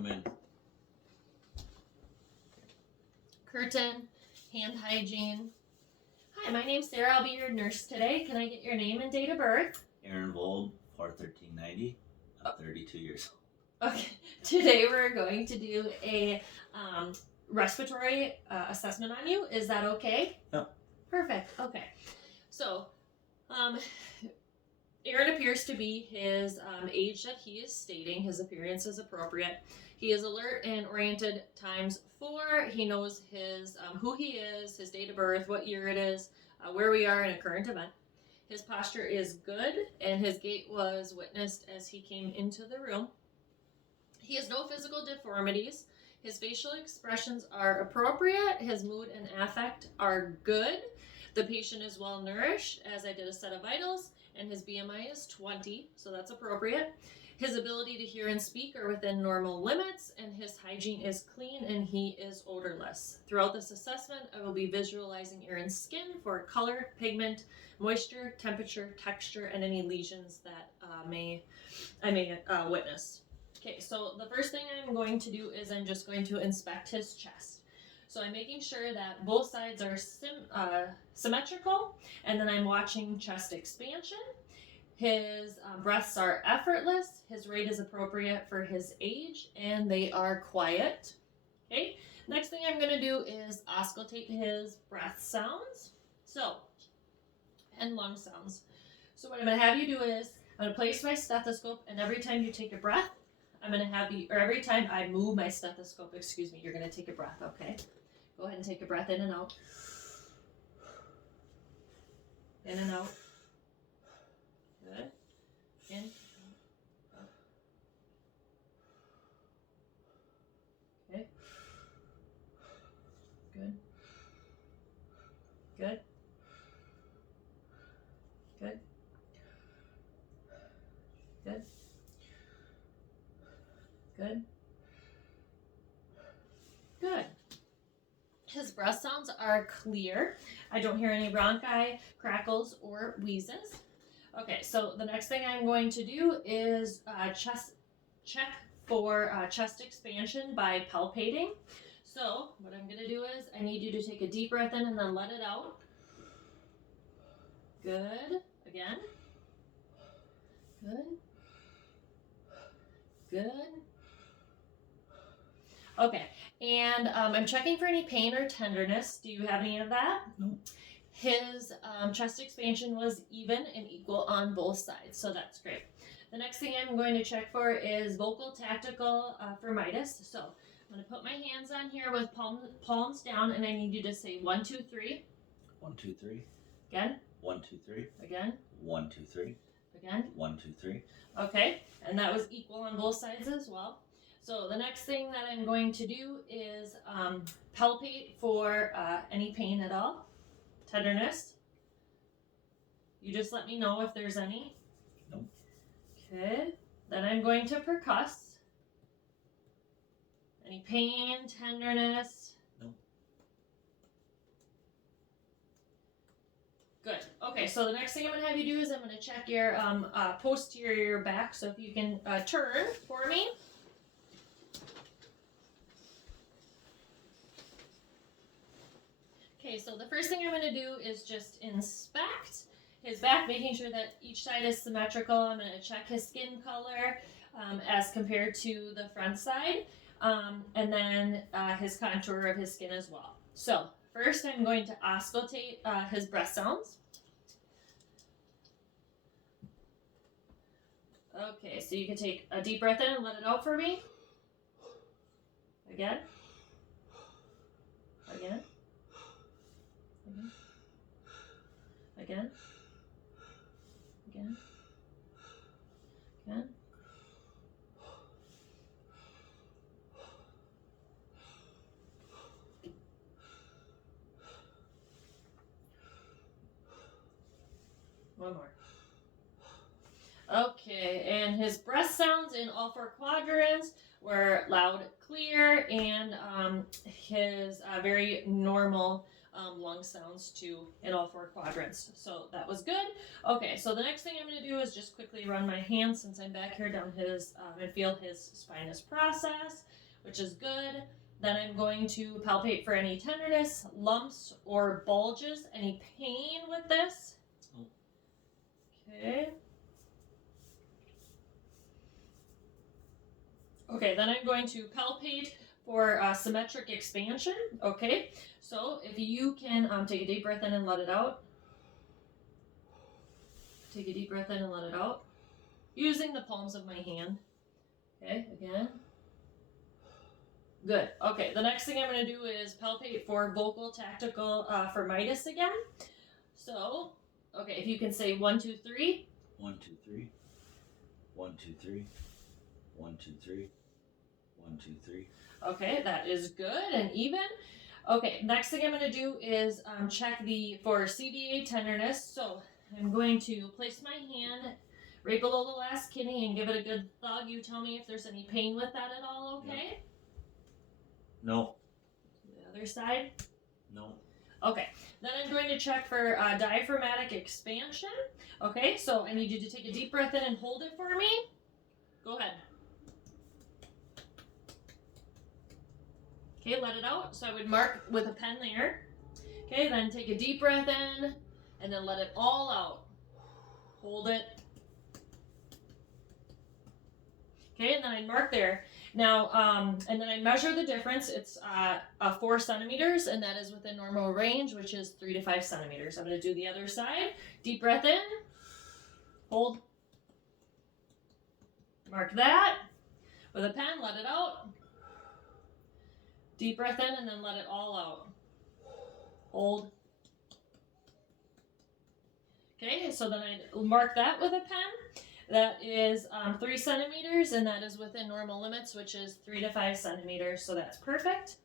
come in. Curtain, hand hygiene. Hi, my name's Sarah. I'll be your nurse today. Can I get your name and date of birth? Aaron Vold, 4/13/90. I'm 32 years old. Okay. Today we're going to do a respiratory assessment on you. Is that okay? Yep. Perfect. Okay. So, Aaron appears to be his age that he is stating. His appearance is appropriate. He is alert and oriented ×4. He knows his who he is, his date of birth, what year it is, where we are in a current event. His posture is good, and his gait was witnessed as he came into the room. He has no physical deformities. His facial expressions are appropriate. His mood and affect are good. The patient is well nourished, as I did a set of vitals, and his BMI is 20, so that's appropriate. His ability to hear and speak are within normal limits, and his hygiene is clean, and he is odorless. Throughout this assessment, I will be visualizing Aaron's skin for color, pigment, moisture, temperature, texture, and any lesions that I may witness. Okay, so the first thing I'm going to do is I'm just going to inspect his chest. So I'm making sure that both sides are symmetrical, and then I'm watching chest expansion. His breaths are effortless. His rate is appropriate for his age, and they are quiet. Okay, next thing I'm going to do is auscultate his breath sounds. And lung sounds. So what I'm going to have you do is I'm going to place my stethoscope, and every time you take a breath, I'm going to have you, or every time I move my stethoscope, you're going to take a breath, okay? Go ahead and take a breath in and out. In and out. Good. In. Out. Okay. Good. Good. Good. Good. Good. Good. His breath sounds are clear. I don't hear any bronchi, crackles, or wheezes. Okay, so the next thing I'm going to do is check for chest expansion by palpating. So what I'm going to do is I need you to take a deep breath in and then let it out. Good. Again. Good. Good. Okay, and I'm checking for any pain or tenderness. Do you have any of that? No. His chest expansion was even and equal on both sides, so that's great. The next thing I'm going to check for is vocal tactical firmitis. So I'm going to put my hands on here with palms down, and I need you to say 1, 2, 3. 1, 2, 3. Again. 1, 2, 3. Again. 1, 2, 3. Again. 1, 2, 3. Okay, and that was equal on both sides as well. So the next thing that I'm going to do is palpate for any pain at all, tenderness. You just let me know if there's any. Nope. Okay, then I'm going to percuss. Any pain, tenderness? Nope. Good. Okay, so the next thing I'm going to have you do is I'm going to check your posterior back. So if you can turn for me. Okay, so the first thing I'm going to do is just inspect his back, making sure that each side is symmetrical. I'm going to check his skin color as compared to the front side, and then his contour of his skin as well. So first I'm going to auscultate his breath sounds. Okay, so you can take a deep breath in and let it out for me. Again. Again. Again. Again. Again. One more. Okay, and his breath sounds in all 4 quadrants were loud, clear, and his very normal lung sounds too in all 4 quadrants. So that was good. Okay, so the next thing I'm going to do is just quickly run my hand since I'm back here down his and feel his spinous process, which is good. Then I'm going to palpate for any tenderness, lumps, or bulges. Any pain with this? Okay. Okay, then I'm going to palpate for symmetric expansion. Okay, so if you can take a deep breath in and let it out. Take a deep breath in and let it out. Using the palms of my hand. Okay, again. Good. Okay, the next thing I'm going to do is palpate for vocal tactical firmitis again. So, okay, if you can say 1, 2, 3. 1, 2, 3. 1, 2, 3. 1, 2, 3. 1, 2, 3. Okay, that is good and even. Okay, next thing I'm going to do is check for CVA tenderness. So I'm going to place my hand right below the last kidney and give it a good thug. You tell me if there's any pain with that at all, okay? No. The other side? No. Okay, then I'm going to check for diaphragmatic expansion. Okay, so I need you to take a deep breath in and hold it for me. Go ahead. Okay, let it out. So I would mark with a pen there. Okay, then take a deep breath in and then let it all out. Hold it. Okay, and then I mark there. Now, and then I measure the difference. It's 4 centimeters, and that is within normal range, which is 3 to 5 centimeters. I'm going to do the other side. Deep breath in. Hold. Mark that. With a pen, let it out. Deep breath in and then let it all out. Hold. Okay, so then I mark that with a pen. That is 3 centimeters, and that is within normal limits, which is 3 to 5 centimeters, so that's perfect.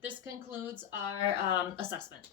This concludes our assessment.